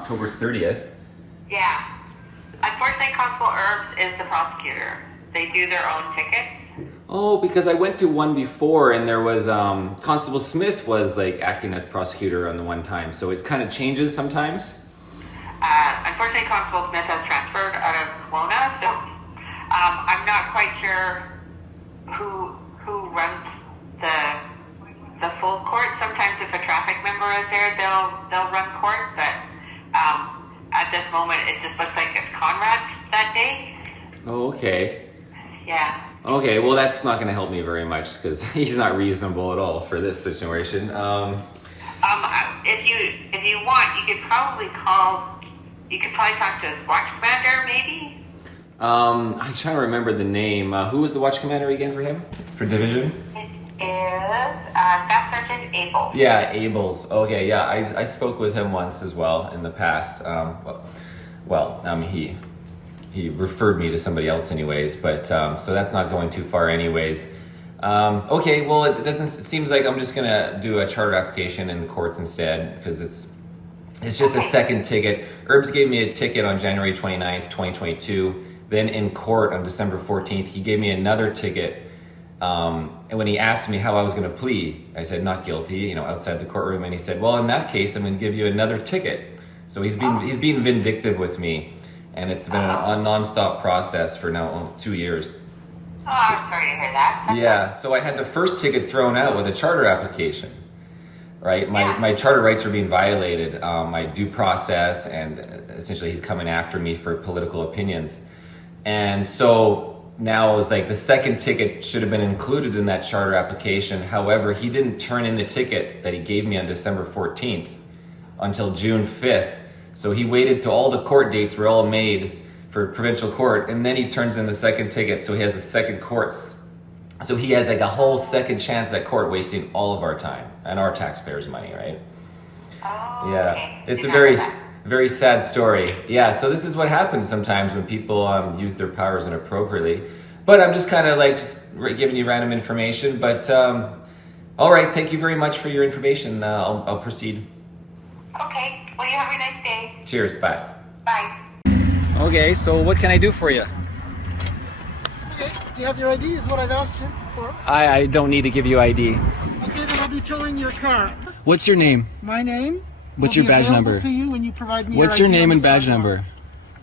October 30th. Yeah. Unfortunately, Constable Erbes is the prosecutor. They do their own tickets. Oh, because I went to one before and there was, Constable Smith was like acting as prosecutor on the one time, so it kind of changes sometimes. Unfortunately, Constable Smith has transferred out of Kelowna, so I'm not quite sure who runs the full court. Sometimes if a traffic member is there, they'll run court, but at this moment it just looks like it's Conrad that day. Oh, okay. Yeah. Okay, well that's not going to help me very much because he's not reasonable at all for this situation. If you want, you could probably talk to his watch commander, maybe. I'm trying to remember the name. Who was the watch commander again for him? For division? It is Staff Sergeant Erbes. Yeah, Erbes. Okay, yeah, I spoke with him once as well in the past. He referred me to somebody else anyways, but so that's not going too far anyways. Okay, well it seems like I'm just gonna do a charter application in the courts instead because it's just a second ticket. Erbes gave me a ticket on January 29th, 2022. Then in court on December 14th, he gave me another ticket. And when he asked me how I was going to plead, I said not guilty, outside the courtroom. And he said, well, in that case, I'm going to give you another ticket. So he's being vindictive with me. And it's been a non-stop process for now 2 years. Oh, I'm sorry to hear that. Yeah, so I had the first ticket thrown out with a charter application. Right, my charter rights are being violated, my due process, and essentially he's coming after me for political opinions. And so now it's like the second ticket should have been included in that charter application. However, he didn't turn in the ticket that he gave me on December 14th until June 5th. So he waited till all the court dates were all made for provincial court, and then he turns in the second ticket, so he has the second courts. So he has like a whole second chance at court, wasting all of our time and our taxpayers' money, right? Oh, yeah, okay. It's a very sad story. Yeah, so this is what happens sometimes when people use their powers inappropriately. But I'm just kind of like giving you random information. But all right, thank you very much for your information. I'll proceed. Okay, well you have a nice day. Cheers, bye. Bye. Okay, so what can I do for you? Okay, do you have your ID is what I've asked you for? I don't need to give you ID. Okay, then I'll be towing your car. What's your name? My name? What's your badge number? To you when you provide me What's your your ID name on and the badge sidewalk. number?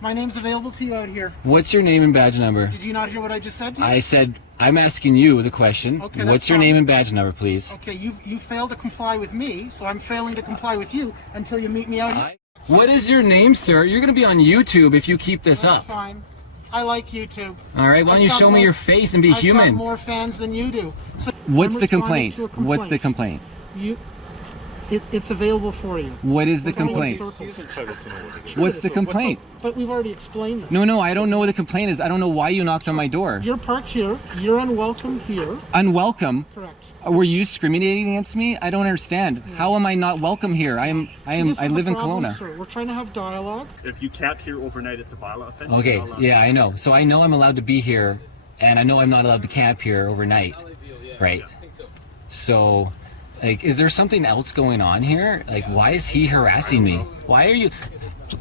My name's available to you out here. What's your name and badge number? Did you not hear what I just said to you? I said, I'm asking you the question. Okay, what's your fine. name and badge number, please? Okay, you failed to comply with me, so I'm failing to comply with you until you meet me out here. What is your name, sir? You're going to be on YouTube if you keep this That's up. fine. I like YouTube. All right, why don't you show me your face and be human? I've got more fans than you do. So What's I'm the responding complaint? to a complaint? What's the complaint? It's available for you. What is the We're going in complaint? circles. What's the complaint? But we've already explained this. No, I don't know what the complaint is. I don't know why you knocked on my door. You're parked here. You're unwelcome here. Unwelcome? Correct. Were you discriminating against me? I don't understand. How am I not welcome here? I live in Kelowna. Sir. We're trying to have dialogue. If you camp here overnight, it's a bylaw offense. Okay, yeah, I know. So I know I'm allowed to be here, and I know I'm not allowed to camp here overnight, right? So, like, is there something else going on here? Like, why is he harassing me? Why are you...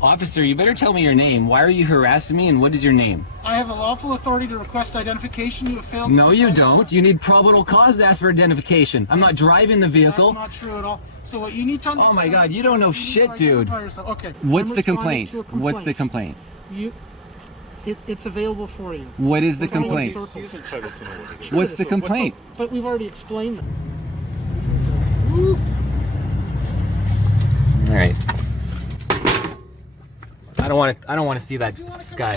Officer, you better tell me your name. Why are you harassing me, and what is your name? I have a lawful authority to request identification. You have failed. No, you don't. You need probable cause to ask for identification. I'm not driving the vehicle. That's not true at all. So what you need to understand... Oh my God, you don't know shit, dude. Okay. What's I'm the responding complaint? to a What's the complaint? It's available for you. What is the We're going in complaint? circles. What's the complaint? But we've already explained that. All right. I don't want to see that guy.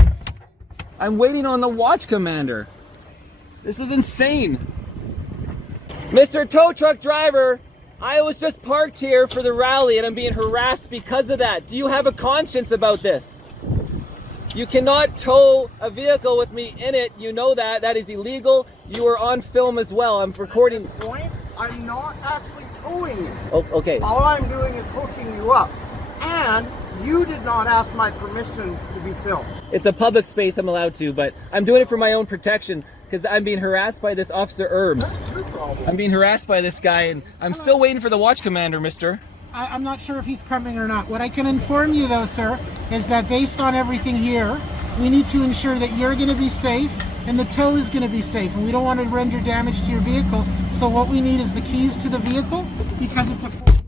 I'm waiting on the watch commander. This is insane. Mr. Tow Truck Driver, I was just parked here for the rally and I'm being harassed because of that. Do you have a conscience about this? You cannot tow a vehicle with me in it. You know that. That is illegal. You are on film as well. I'm recording. At this point, I'm not actually towing you. Oh, okay. All I'm doing is hooking you up. And you did not ask my permission to be filmed. It's a public space, I'm allowed to, but I'm doing it for my own protection because I'm being harassed by this Officer Erbes. That's your problem. I'm being harassed by this guy and I'm still waiting for the watch commander, mister. I'm not sure if he's coming or not. What I can inform you though, sir, is that based on everything here, we need to ensure that you're going to be safe and the tow is going to be safe, and we don't want to render damage to your vehicle. So what we need is the keys to the vehicle, because it's a